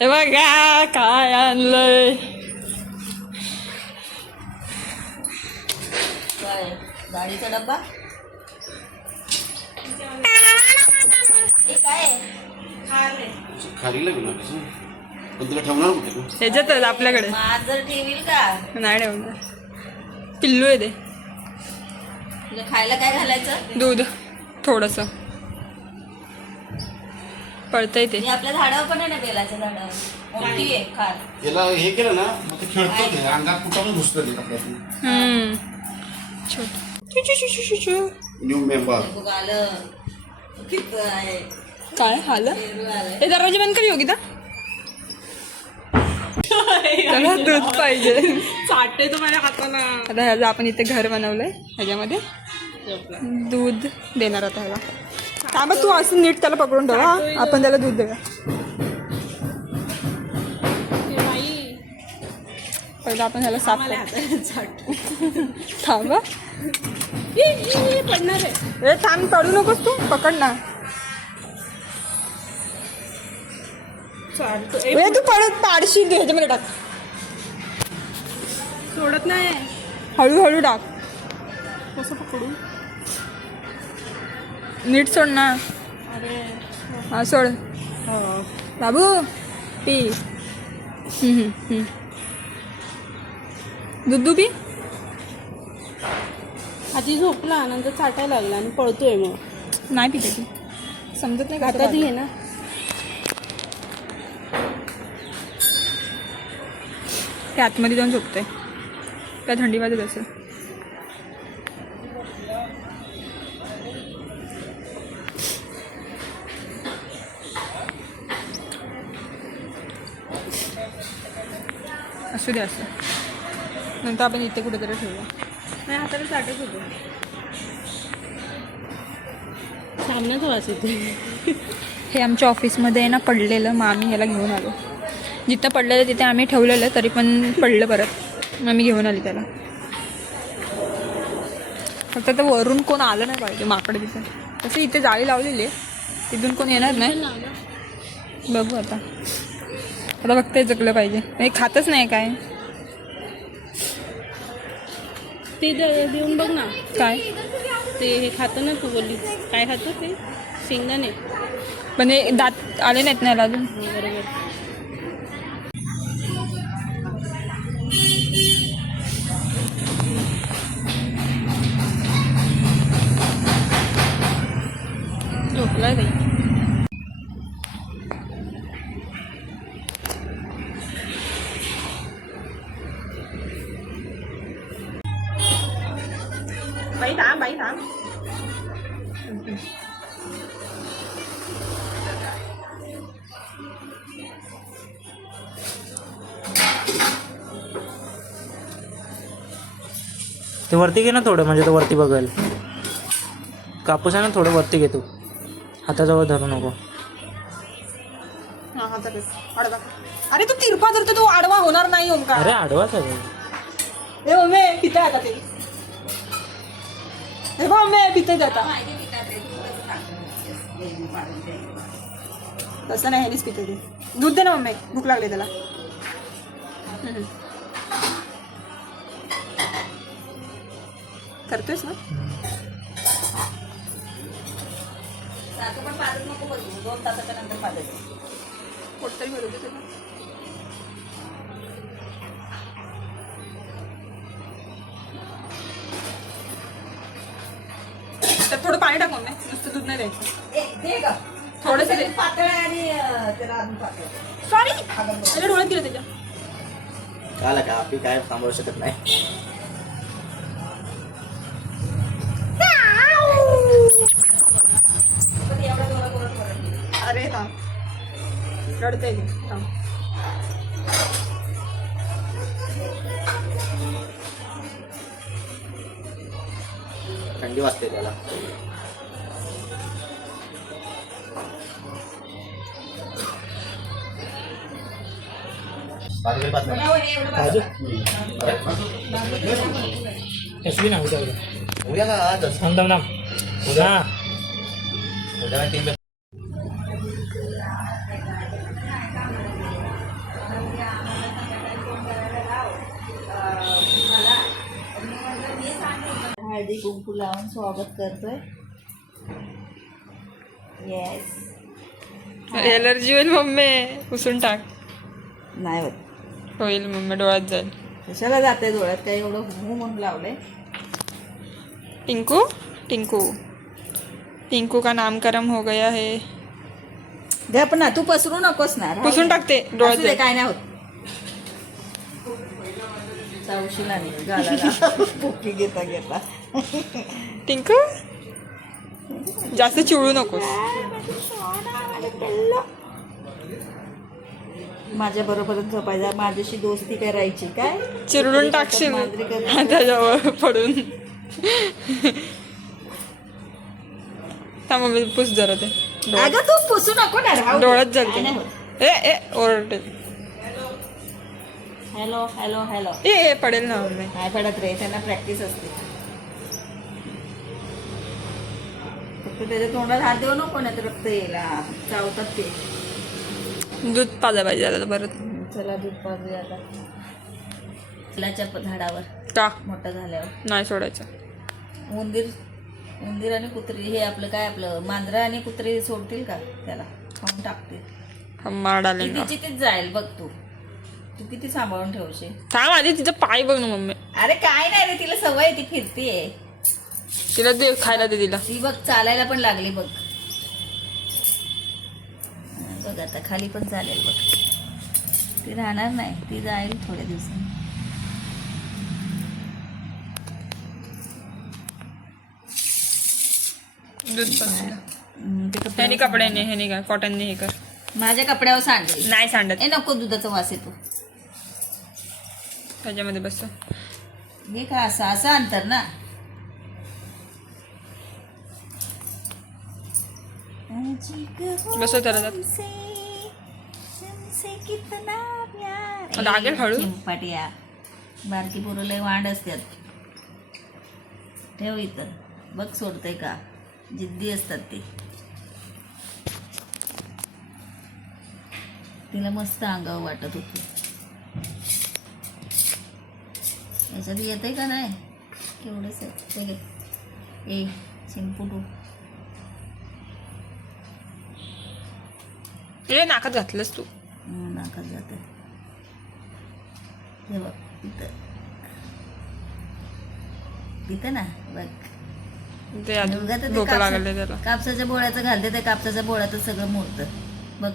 हे बघा काय आणलंय. काय गाडीचा डब्बा हे काय खालीला गेलो पण तुला ठेवणार कुठे तू? ह्याच्यातच आपल्याकडे माझं ठेवील का नाही ठेवणार. पिल्लू आहे ते. तुला खायला काय घालायचं? दूध थोडंसं पळतंय ते. मी आपल्या झाडावर पण आहे ना, बेलाच्या झाडावर मोठी आहे खाल. याला हे केलं ना मग ते खेळतो ते अंगात कुठं घुसतं ते कपड्यात. छोट न्यू मेंबर बघ आलं किती आहे. काय हाल. पेरू आलंय. हे दरवाजे बंद कर योगिता. त्याला दूध पाहिजे. चाटते तो माझ्या हाताला. आता ह्याचं आपण इथे घर बनवलंय. ह्याच्यामध्ये दूध देणार आता ह्याला. काय मग तू असं नीट त्याला पकडून ठेव. आपण त्याला दूध देऊया. पहिलं आपण ह्याला साफ थांब पडणार आहे. ए थांब पडू नकोस तू. पकड ना. ए तू पडत पाडशील. ह्याच्यामध्ये टाक. सोडत नाही. हळूहळू टाक. कसं पकडू? नीट सोड ना. अरे हा सोड. बाबू पी. दूध पी. आधी झोपला नंतर चाटायला लागला आणि पळतोय. मग नाही पिते ती. समजत नाही. हातात घे ना. ते आतमध्ये जाऊन झोपते. त्या थंडी वाजत असेल. असू दे असं. नंतर आपण इथे कुठेतरी ठेवूया. नाही हाताला चाटत होतो. सामन्याचा वास येते. हे आमच्या ऑफिसमध्ये आहे ना पडलेलं. मग आम्ही ह्याला घेऊन आलो. जिथं पडलेलं तिथे आम्ही ठेवलेलं तरी पण पडलं परत. मग मी घेऊन आली त्याला. फक्त तर वरून कोण आलं नाही पाहिजे. माकडं तिथे तसं इथे जाळी लावलेली आहे. तिथून कोण येणार नाही. बघू आता. आता फक्त जगलं पाहिजे. हे खातच नाही काय. ते देऊन बघ ना. काय ते हे खातं ना तू बोलली. काय खातो ते? शेंगदाणे. पण हे दात आले नाहीत ना याला अजून. बरोबर. झोपलाय बाई. बाई थांब. बाई थांब. ते वरती घे ना थोडं, म्हणजे तो वरती बघेल. कापूस आहे ना, थोडं वरती घे तू. हाताजवळ धरू नको. हा हातात आडवा. अरे तू तिरपा धरतो. तू आडवा होणार नाही. ओमकार अरे आडवाच आहे. हे मम्मी पिता आता ते. हे बघ मम्मी पिते आता. तसं नाही. ह्यानीच पिते ते. दूध दे ना मम्मी. भूक लागली त्याला. करतोयस ना. पण पाजत नको बघू. 2 तासाच्या नंतर पाजायचं. पोट तरी भरू दे त्याला. त्यात थोडं पाणी टाक मम्मी. नुसतं दूध नाही द्यायचं. दे का थोडंसं दे. पातळ आहे आणि त्याला अजून पातळ. सॉरी त्याच्या डोळ्यात गेलं त्याच्या. आला का आपली काय थांबवू शकत नाही. अरे थांब. रडते थांब. थंडी वाजते त्याला. कसली ना उद्या उद्या का आजच? थांब थांब थांब. उद्या उद्या 3 हळदी कुंकू लावून स्वागत करतोय. येस. एलर्जी होईल मम्मी, पुसून टाक. नाही होत. होईल मम्मी, डोळ्यात जाईल. कशाला जाते डोळ्यात, काही एवढं हू म्हणून लावलंय. टिंकू टिंकू टिंकू का नामकरण हो गया है. घ्या पण ना, तू पसरू नकोस ना. राहू पुसून दे. टाकते, डोळ्यात असू दे, जाईल. काय नाही होत. चावशील आणि गालाला पोकी घेता घेता. टिंकू जास्त चिवळू नकोस. माझ्या बरोबरच झोपायचा, माझ्याशी दोस्ती करायची काय. चिरडून टाकशील मांजरी करायची. त्याच्यावर पडून. थांब मम्मी, पुस जरा ते अगं तू पुसू नको ना. राहू दे. डोळ्यात काय जाईल. नाही होत. ए ओरडते. Hello hello hello. ए पडेल ना मम्मी. काय पडत रे, त्यांना प्रॅक्टिस असते. फक्त त्याच्या तोंडात हात देऊ नको, नाही तर रक्त येईल. चावतात ते. दूध पाजा पाहिजे आता परत. चला दूध पाजूया आता. फुलाच्या झाडावर का मोठं झाल्यावर नाही सोडायचं. उंदीर आणि कुत्री, हे आपलं काय, आपलं मांजरा आणि कुत्री सोडतील का त्याला, खाऊन टाकतील. मार डालेन. तिची तीच जाईल बघ. तू किती सांभाळून ठेवशील. थांब आधी तिचं पाय बघ ना मम्मी. अरे काय नाही रे, तिला सवय, ती फिरतीये. तिला दे खायला, दे तिला. ती बघ चालायला पण लागली बघ. बघ आता खाली पण चालेल बघ. ती राहणार नाही, ती जाईल थोड्या दिवसांनी. दूध पाजूया. ते ह्यानी कपड्याने, ह्यानी काय कॉटनने हे कर. माझ्या कपड्यावर सांडेल. नाही सांडत. ए नको, दुधाचा वास येतो. त्याच्यामध्ये बस. हे का असं असं अंतर ना. बस त्याला जात. लागेल हळू. चिंपाट्या बारकी पोरं लय वांड असतात. ठेव इथं बघ, सोडते का. जिद्दी असतात ते. तिला मस्त अंगावर वाटत होती. याच्यात येते का नाही, केवढंच आहे घे. ए चिंपुटू, हे नाकात घातलंस तू. नाकात जाते. हे बघ तिथं तिथं ना बघ. ते अजून उगाच ते डोकं लागले त्याला. कापसाच्या बोळ्याचं घालते, त्या कापसाच्या बोळ्यातच सगळं मोडतं बघ.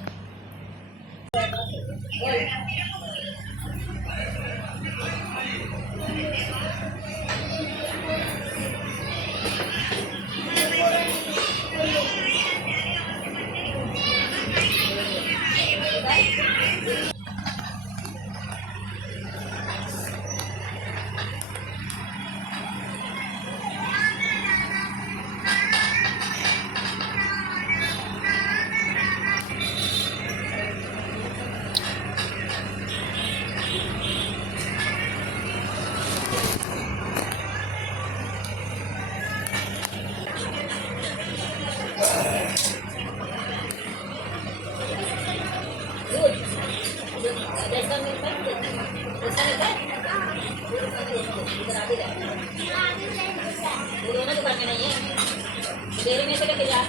डेयरी में से लेके जा,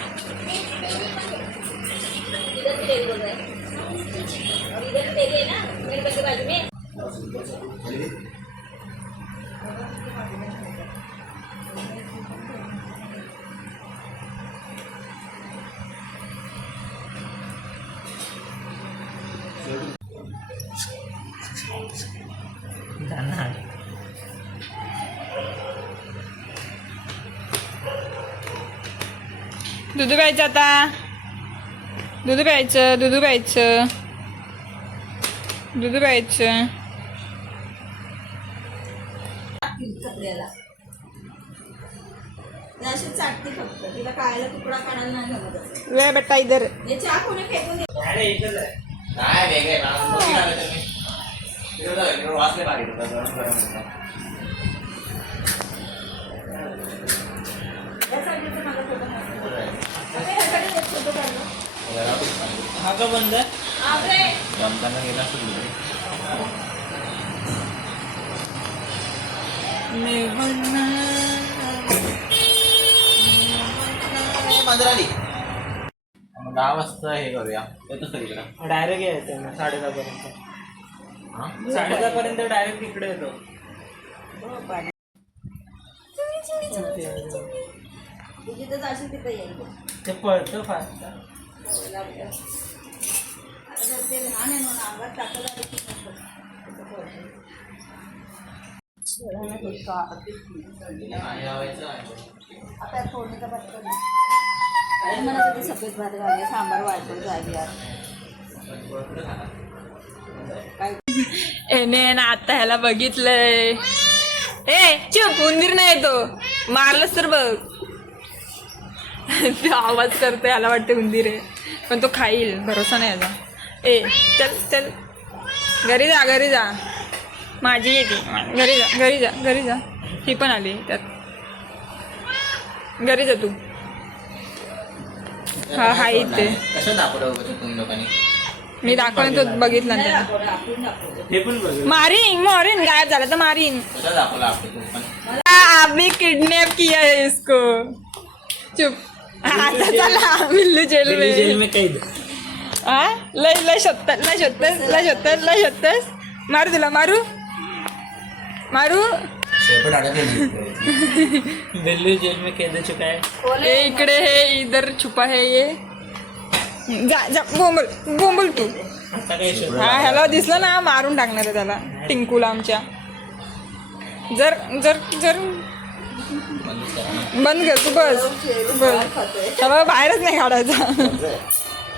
इधर की डेयरी बोल रहा है और इधर की डेयरी है ना मेरे घर के बाजू में। दूध प्यायचं आता, दूध प्यायचं, दूध प्यायचं, दूध प्यायचं. कपड्याला अशी चाटते फक्त, तिला कायला तुकडा काढायला नाही जमत असं. वे बेटा इधर. हे चहा कोणी फेकून दे. हा का बंद आहे? जमताना गेला असतो मी पंधराली 10 वाजता हे करूया येतोच तर इकडं डायरेक्ट येते ना 10:30 पर्यंत. हां 10:30 पर्यंत डायरेक्ट तिकडे येतो. जिथे जाशील तिथे येईल ते पळतं फास्ट. आता जर ते लहान आहे म्हणून अंगात टाकलं आलं की नको. तसं पळतं. आता फोडणीचा भात करू. काय म्हणत होते सफेद भात घालूया सांबार वाटून जागी यार. एने ना आता ह्याला बघितलंय. ए चुप, उंदीर नाही तो मारलंस तर बघ. तो आवाज करतोय, ह्याला वाटते उंदीर आहे पण तो खाईल, भरोसा नाही याचा. ए चल चल घरी जा, घरी जा. माझी येते, घरी जा, घरी जा, घरी जा. ही पण आली त्यात. घरी जा तू. हा हा इथे कसं दाखवलं तुम्ही लोकांनी? मी दाखवलं तो बघितला ना त्याला. आपण दाखवतो. ते पण बघ. मारीन मारीन, गायब झाला तर मारीन. कसं दाखवलं आपण पण? अभी किडनैप किया है इसको. चुप. आता चला मिल्लू जेल जेल में. में कैद. हा लय लय शोधतात, लय शोधतात, लय शोधतात, लय शोधतात. मारू तुला, मारू मारू. शेपट अडकली. दिल्ली जेल में कैद चुका है. ए इकडे हे इधर छुपा है ये. जा जा बोंबल बोंबल तू. आता काय शोध. हा ह्याला दिसलं ना मारून टाकणार आहे त्याला, टिंकूला आमच्या. जर जर जर बंद कर तू, बस बस. त्याला बाहेरच नाही काढायचा.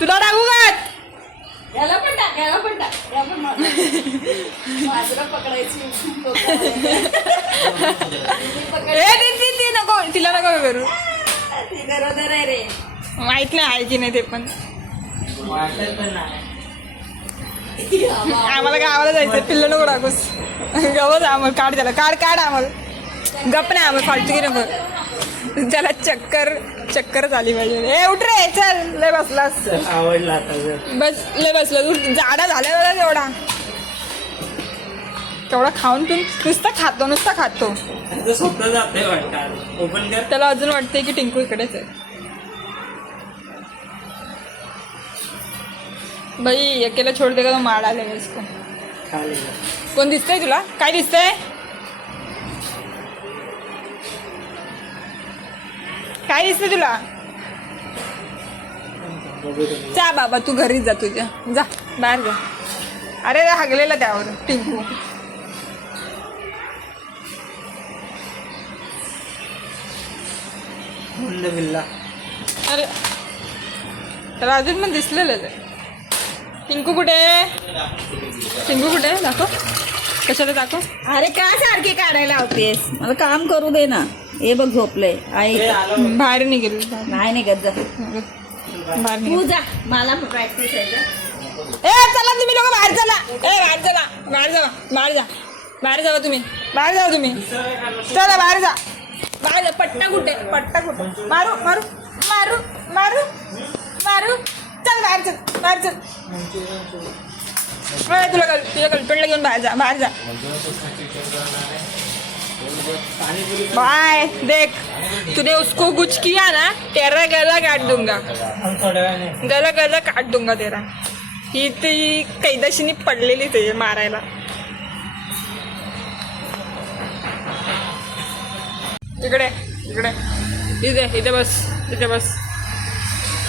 तुला टाकू का? याला पण टाक, याला पण टाक. या पण माझ्याला पकडायची. ए ती नको, तिला नको करू. ती गरोदर आहे रे. माहित नाही आहे की नाही ते पण. वाटत पण नाही. आम्हाला गावाला जायचं, पिल्लं नको टाकूस. गवत आम्हाला काढ, त्याला काढ काढ आम्हाला. गप नाही आम्हाला फालतू नको. त्याला चक्कर झाली पाहिजे. ए उठ रे, चल लय बसलास. आवडला आता जर. बस लय बसला तू. जाडा झाला बघा तेवढा. तेवढा खाऊन पिऊन नुसता खातो, नुसता खातो. आता स्वतः जाते वाटतं. ओपन कर. त्याला अजून वाटतंय की टिंकू इकडेच आहे. बाई अकेला छोड़ देगा तो मार डालेगा इसको. खाली. कोण दिसतंय तुला? काय दिसतंय? काय दिसतंय तुला? जा बाबा तू घरीच जा तुझ्या. जा बाहेर जा. अरे हागलेला त्यावर टिंकू. मुंड बिल्ला. अरे त्याला अजून पण दिसलेलं आहे. टिंकू कुठे? टिंकू कुठे? दाखव. कशाला दाखव? अरे का सारखी काढायला होतेस? मला काम करू दे ना. हे बघ झोपले आई. बाहेर निघेल. नाही निघत जा. बाहेर तू निघेल. जा, मला प्रॅक्टिस आहे का? ए चला तुम्ही लोक बाहेर चला. ए बाहेर चला, बाहेर जावा, बाहेर जा, बाहेर जावा तुम्ही, बाहेर जावा तुम्ही. चला बाहेर जा, बाहेर जा. पट्टा कुठे? पट्टा कुठे? मारू मारू मारू मारू मारू. चल बाहेर चल, बाहेर चल. तुला तुझ्या गर्लफ्रेंडला घेऊन बाहेर जा, बाहेर जा. बाय. देख तूने उसको कुछ किया ना, तेरा गला काट दूंगा. थोड्या वेळाने. गला काट दूंगा तेरा. ही ती कैदाशीनी पडलेली ते मारायला. इकडे इकडे इथे इथे बस, इथे बस,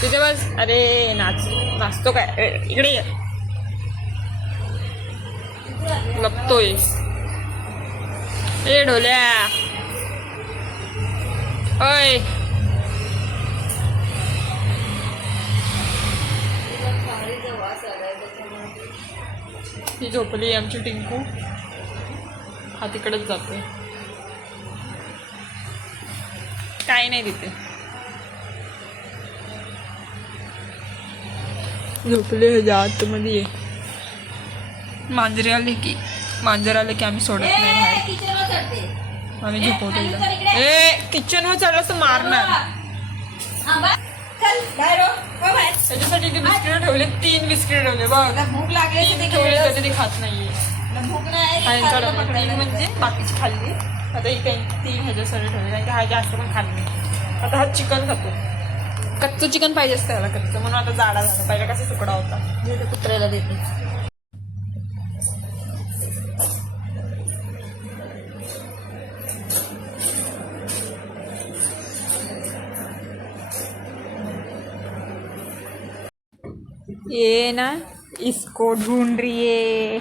तिथे बस. अरे नाचतो काय? इकडे ये. लपतोय. ए ढोल्या ओय. ती झोपली आमची टिंकू. हा तिकडेच जातोय. काही नाही तिथे. झोपले ह्याच्या आतमध्ये. मांजरे आले की आम्ही सोडत नाही बाहेर. किचनवर चढते. आम्ही झोपवतो हिला. ए किचनवर चढलं तर मारणार. चल बाहेर हो. हो बाहेर. त्याच्यासाठी ते बिस्किट ठेवले. 3 बिस्किट ठेवले बघ. तुला भूक लागली तर ते ठेवले खेळत. तरी ते खात नाहीये. तुला भूक नाही खायचं खायला डबा. पकडायला 3 म्हणजे बाकीची खाल्ली. आता ही काही 3 ह्याच्यासाठी ठेवले, कारण की हा जास्त पण खाल्ली. आता हा चिकन खातो. कच्चं चिकन पाहिजे असतं त्याला कच्चं, म्हणून आता जाडा झाला. पहिला कसा तुकडा होता. जे ते कुत्र्याला देते. ये ना इसको ढूंढ रही है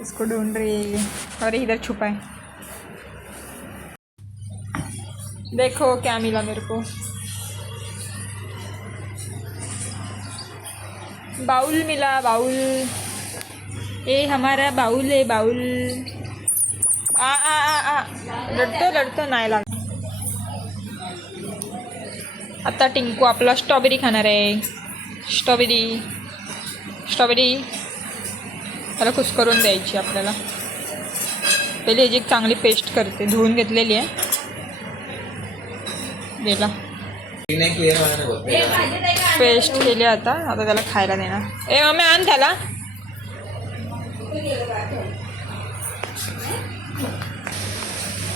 इसको ढूंढ रही है. अरे इधर छुपा है. देखो क्या मिला मेरे को. बाउल मिला, बाउल. ये हमारा बाउल है, बाउल. आ आ आ आ लढतो नाही लाग. आता टिंकू आपला स्ट्रॉबेरी खाणार आहे. स्ट्रॉबेरी त्याला कुस्करून द्यायची आपल्याला. पहिले याची एक चांगली पेस्ट करते, धुवून घेतलेली आहे. गेला पेस्ट केली. आता त्याला खायला देणार. ए मम्मी आण त्याला.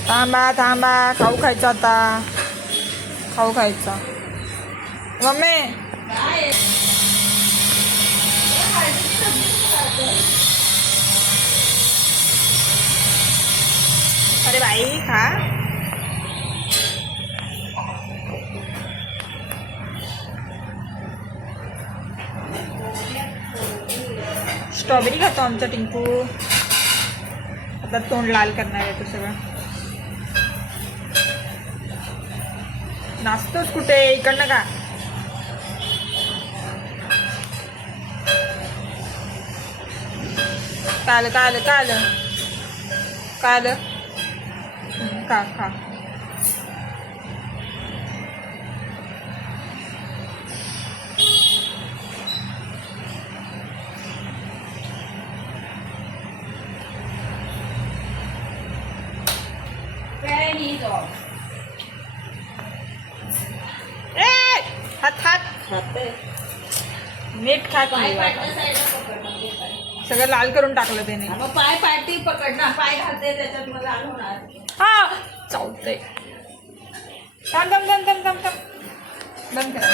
थांबा खाऊ खायचा. आता खाऊ खायचा. मम्मी अरे बाई खा. स्ट्रॉबेरी खातो आमचा टिंकू. आता तोंड लाल करणार आहे तो सगळं. नाचतोच कुठे, इकडनं का. काल खा. हात नीट खा. सगळं लाल करून टाकलं त्याने. मग पाय पाठी पकड ना, पाय घालते त्याच्यात मला लाल होणार. हा चालतंय. थांब बंद करा.